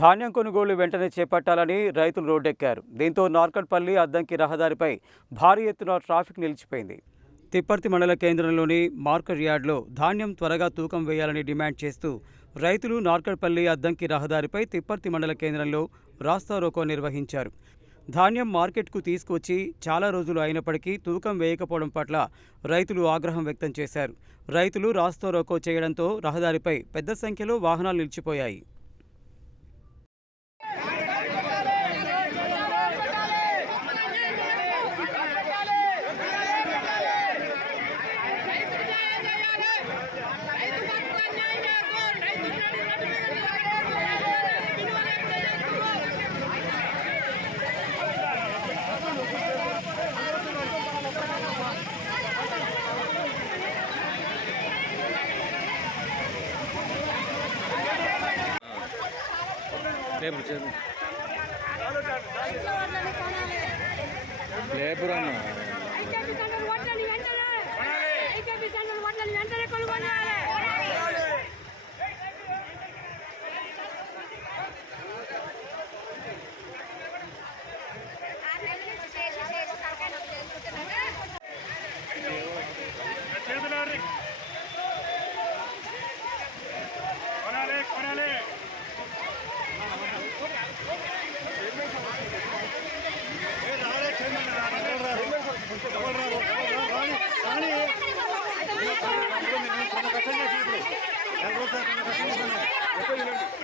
ధాన్యం కొనుగోలు వెంటనే చేపట్టాలని రైతులు రోడ్డెక్కారు. దీంతో నార్కట్పల్లి అద్దంకి రహదారిపై భారీ ఎత్తున ట్రాఫిక్ నిలిచిపోయింది. తిప్పర్తి మండల కేంద్రంలోని మార్కెట్ యార్డ్లో ధాన్యం త్వరగా తూకం వేయాలని డిమాండ్ చేస్తూ రైతులు నార్కట్పల్లి అద్దంకి రహదారిపై తిప్పర్తి మండల కేంద్రంలో రాస్తారోకో నిర్వహించారు. ధాన్యం మార్కెట్కు తీసుకొచ్చి చాలా రోజులు అయినప్పటికీ తూకం వేయకపోవడం పట్ల రైతులు ఆగ్రహం వ్యక్తం చేశారు. రైతులు రాస్తారోకో చేయడంతో రహదారిపై పెద్ద సంఖ్యలో వాహనాలు నిలిచిపోయాయి. లేబర్ అన్న. IKP ¡Mira,